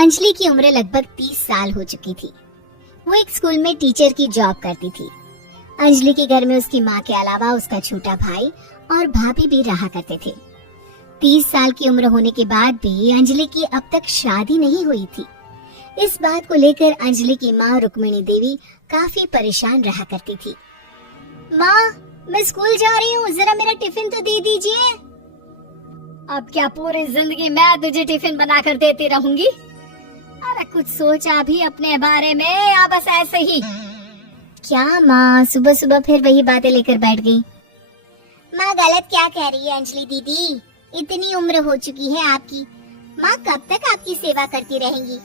अंजलि की उम्र लगभग 30 साल हो चुकी थी। वो एक स्कूल में टीचर की जॉब करती थी। अंजलि के घर में उसकी माँ के अलावा उसका छोटा भाई और भाभी भी रहा करते थे। 30 साल की उम्र होने के बाद भी अंजलि की अब तक शादी नहीं हुई थी। इस बात को लेकर अंजलि की माँ रुक्मिणी देवी काफी परेशान रहा करती थी। माँ, मैं स्कूल जा रही हूँ, जरा मेरा टिफिन तो दे दीजिए। अब क्या पूरी जिंदगी मैं तुझे टिफिन बनाकर देती रहूंगी? अरे कुछ सोचा भी अपने बारे में या बस ऐसे ही? क्या माँ, सुबह सुबह फिर वही बातें लेकर बैठ गई। माँ गलत क्या कह रही है अंजलि दीदी, इतनी उम्र हो चुकी है आपकी, माँ कब तक आपकी सेवा करती रहेंगी?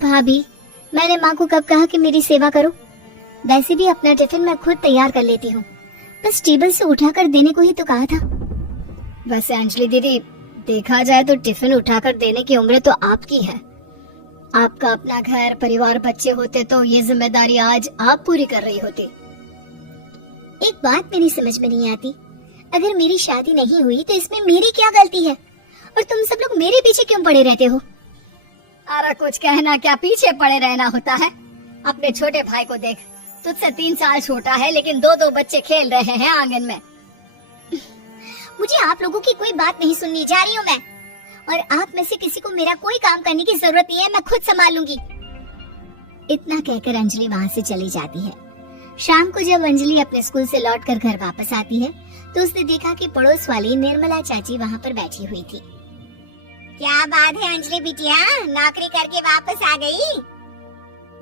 भाभी, मैंने माँ को कब कहा कि मेरी सेवा करो? वैसे भी अपना टिफिन मैं खुद तैयार कर लेती हूँ, बस टेबल से उठाकर देने को ही तो कहा था। वैसे अंजलि दीदी, देखा जाए तो टिफिन उठाकर देने की उम्र तो आपकी है। आपका अपना घर परिवार बच्चे होते तो ये जिम्मेदारी आज आप पूरी कर रही होती। एक बात मेरी समझ में नहीं आती, अगर मेरी शादी नहीं हुई तो इसमें मेरी क्या गलती है और तुम सब लोग मेरे पीछे क्यों पड़े रहते हो? अरे कुछ कहना क्या पीछे पड़े रहना होता है? अपने छोटे भाई को देख, तुझसे 3 साल छोटा है लेकिन 2-2 बच्चे खेल रहे हैं आंगन में। मुझे आप लोगों की कोई बात नहीं सुननी, जा रही हूँ मैं। और आप में से किसी को मेरा कोई काम करने की जरूरत नहीं है, मैं खुद संभाल लूंगी। इतना कहकर अंजलि वहाँ से चली जाती है। शाम को जब अंजलि अपने स्कूल से लौटकर घर वापस आती है तो उसने देखा कि पड़ोस वाली निर्मला चाची वहाँ पर बैठी हुई थी। क्या बात है अंजलि बिटिया, नौकरी करके वापस आ गई?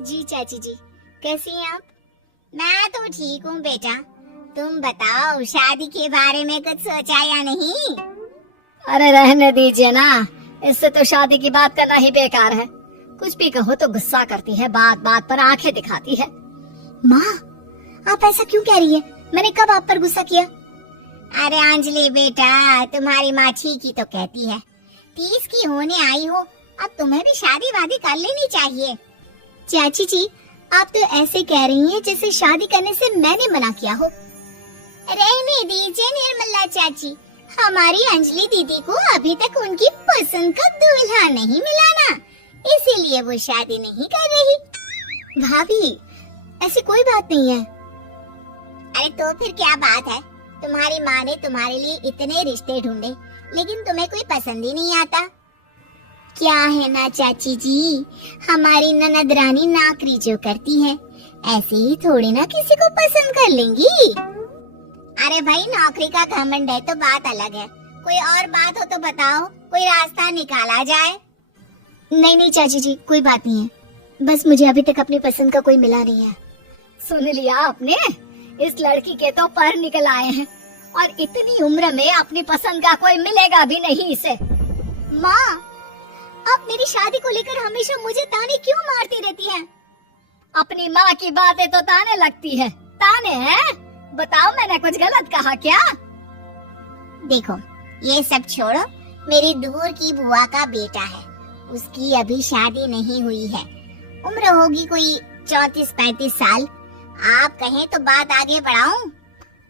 जी चाची जी, कैसी हैं आप? मैं तो ठीक हूँ बेटा, तुम बताओ शादी के बारे में कुछ सोचा या नहीं? अरे रहने दीजिए ना, इससे तो शादी की बात करना ही बेकार है। कुछ भी कहो तो गुस्सा करती है, बात बात पर आंखें दिखाती है। माँ, आप ऐसा क्यों कह रही है? मैंने कब आप पर गुस्सा किया? अरे अंजलि बेटा, तुम्हारी माँ ठीक ही तो कहती है, 30 की होने आई हो, अब तुम्हें भी शादी वादी कर लेनी चाहिए। चाची जी, आप तो ऐसे कह रही हैं जैसे शादी करने से मैंने मना किया हो। रहने दीजिए निर्मला चाची, हमारी अंजलि दीदी को अभी तक उनकी पसंद का दूल्हा नहीं मिला ना, इसीलिए वो शादी नहीं कर रही। भाभी, ऐसी कोई बात नहीं है। अरे तो फिर क्या बात है? तुम्हारी माँ ने तुम्हारे लिए इतने रिश्ते ढूंढे लेकिन तुम्हें कोई पसंद ही नहीं आता। क्या है ना चाची जी, हमारी ननद रानी नौकरी जो करती है ऐसे ही थोड़ी ना किसी को पसंद कर लेंगी। अरे भाई, नौकरी का घमंड है तो बात अलग है, कोई और बात हो तो बताओ, कोई रास्ता निकाला जाए। नहीं नहीं चाची जी, कोई बात नहीं है, बस मुझे अभी तक अपनी पसंद का कोई मिला नहीं है। सुन लिया आपने, इस लड़की के तो पर निकल आए हैं और इतनी उम्र में अपनी पसंद का कोई मिलेगा भी नहीं इसे। माँ, आप मेरी शादी को लेकर हमेशा मुझे ताने क्यों मारती रहती हैं? अपनी माँ की बातें तो ताने लगती है। ताने हैं? बताओ, मैंने कुछ गलत कहा क्या? देखो, ये सब छोड़ो, मेरी दूर की बुआ का बेटा है, उसकी अभी शादी नहीं हुई है, उम्र होगी कोई 34-35 साल। आप कहें तो बात आगे बढ़ाऊं?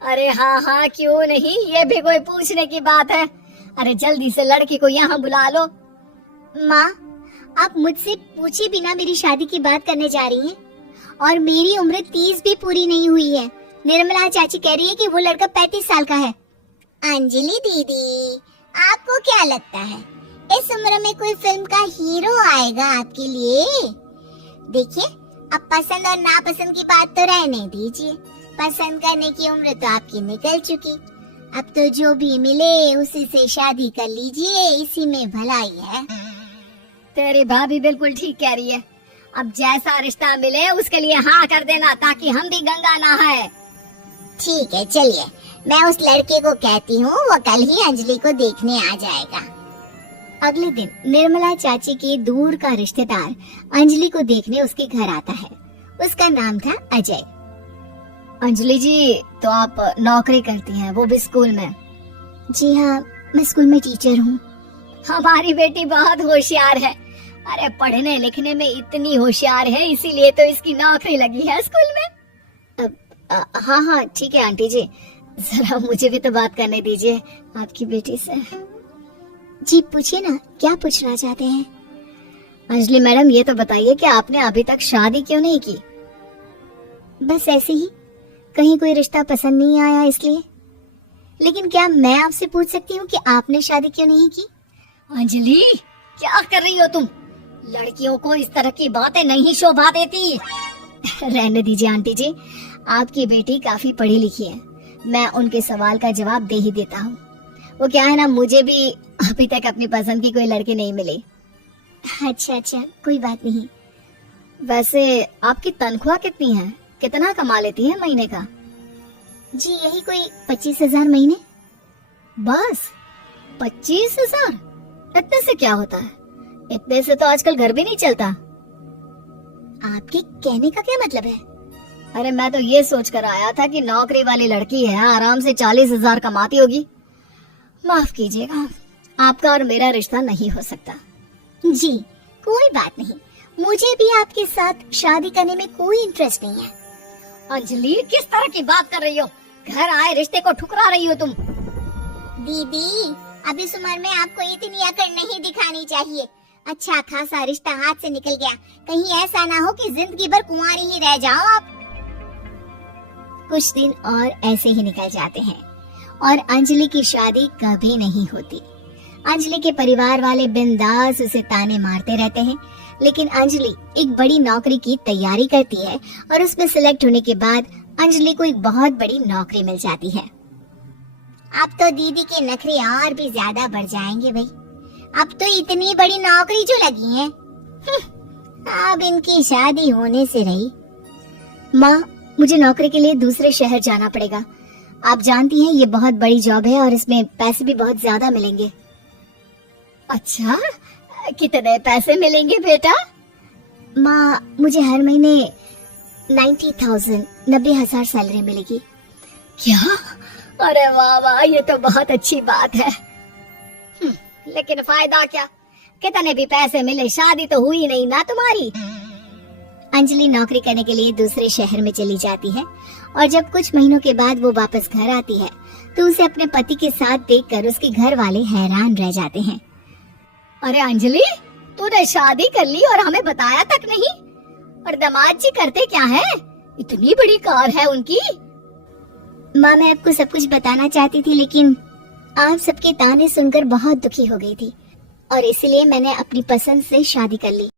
अरे हाँ हाँ, क्यों नहीं, ये भी कोई पूछने की बात है। अरे जल्दी से लड़की को यहाँ बुला लो। माँ, आप मुझसे पूछे बिना मेरी शादी की बात करने जा रही हैं और मेरी उम्र 30 भी पूरी नहीं हुई है। निर्मला चाची कह रही है कि वो लड़का 35 साल का है। अंजलि दीदी, आपको क्या लगता है इस उम्र में कोई फिल्म का हीरो आएगा आपके लिए? देखिए, अब पसंद और नापसंद की बात तो रहने दीजिए, पसंद करने की उम्र तो आपकी निकल चुकी, अब तो जो भी मिले उसी से शादी कर लीजिए, इसी में भलाई है। तेरी भाभी बिल्कुल ठीक कह रही है, अब जैसा रिश्ता मिले उसके लिए हाँ कर देना ताकि हम भी गंगा नहाए। ठीक है, चलिए मैं उस लड़के को कहती हूँ, वो कल ही अंजलि को देखने आ जाएगा। अगले दिन निर्मला चाची के दूर का रिश्तेदार अंजलि को देखने उसके घर आता है। उसका नाम था अजय। अंजलि जी, तो आप नौकरी करती हैं, वो भी स्कूल में? जी हाँ, मैं स्कूल में टीचर हूँ। हमारी बेटी बहुत होशियार है, अरे पढ़ने लिखने में इतनी होशियार है, इसीलिए तो इसकी नौकरी लगी है स्कूल में। हाँ हाँ ठीक है आंटी जी, जरा मुझे भी तो बात करने दीजिए आपकी बेटी से। जी पूछिए ना, क्या पूछना चाहते हैं? अंजलि मैडम, ये तो बताइए कि आपने अभी तक शादी क्यों नहीं की? बस ऐसे ही, कहीं कोई रिश्ता पसंद नहीं आया इसलिए। लेकिन क्या मैं आपसे पूछ सकती हूँ कि आपने शादी क्यों नहीं की? अंजलि, क्या कर रही हो तुम? लड़कियों को इस तरह की बातें नहीं शोभा देती। रहने दीजिए आंटी जी, आपकी बेटी काफी पढ़ी लिखी है, मैं उनके सवाल का जवाब दे ही देता हूँ। वो क्या है ना, मुझे भी अभी तक अपनी पसंद की कोई लड़की नहीं मिली। अच्छा, कोई बात नहीं। वैसे आपकी तनख्वाह कितनी है? कितना कमा लेती है महीने का? जी यही कोई 25,000 महीने। बस 25,000? इतने से क्या होता है? इतने से तो आजकल घर भी नहीं चलता। आपके कहने का क्या मतलब है? अरे मैं तो ये सोच कर आया था कि नौकरी वाली लड़की है, आराम से 40,000 कमाती होगी। माफ कीजिएगा, आपका और मेरा रिश्ता नहीं हो सकता। जी कोई बात नहीं, मुझे भी आपके साथ शादी करने में कोई इंटरेस्ट नहीं है। अंजलि, किस तरह की बात कर रही हो? घर आए रिश्ते को ठुकरा रही हो तुम। दीदी, अभी इस उम्र में आपको इतनी अकड़ नहीं दिखानी चाहिए। अच्छा खासा रिश्ता हाथ से निकल गया, कहीं ऐसा ना हो कि जिंदगी भर कुंवारी ही रह जाओ आप। कुछ दिन और ऐसे ही निकल जाते हैं और अंजलि की शादी कभी नहीं होती। अंजलि के परिवार वाले बिंदास उसे ताने मारते रहते हैं, लेकिन अंजलि एक बड़ी नौकरी की तैयारी करती है और उसमें सिलेक्ट होने के बाद अंजलि को एक बहुत बड़ी नौकरी मिल जाती है। अब तो दीदी के नखरे और भी ज्यादा बढ़ जाएंगे भाई, अब तो इतनी बड़ी नौकरी जो लगी है, अब इनकी शादी होने से रही। माँ, मुझे नौकरी के लिए दूसरे शहर जाना पड़ेगा। आप जानती हैं ये बहुत बड़ी जॉब है और इसमें पैसे भी बहुत ज्यादा मिलेंगे। अच्छा, कितने पैसे मिलेंगे बेटा? माँ, मुझे हर महीने 90,000 सैलरी मिलेगी। क्या? अरे वाह वाह, ये तो बहुत अच्छी बात है। लेकिन फायदा क्या? कितने भी पैसे मिले, शादी तो हुई नहीं ना तुम्हारी। अंजलि नौकरी करने के लिए दूसरे शहर में चली जाती है और जब कुछ महीनों के बाद वो वापस घर आती है तो उसे अपने पति के साथ देखकर उसके घर वाले हैरान रह जाते हैं। अरे अंजलि, तूने शादी कर ली और हमें बताया तक नहीं। और दामाद जी करते क्या है? इतनी बड़ी कार है उनकी। माँ, मैं आपको सब कुछ बताना चाहती थी, लेकिन आप सबके ताने सुनकर बहुत दुखी हो गई थी और इसलिए मैंने अपनी पसंद से शादी कर ली।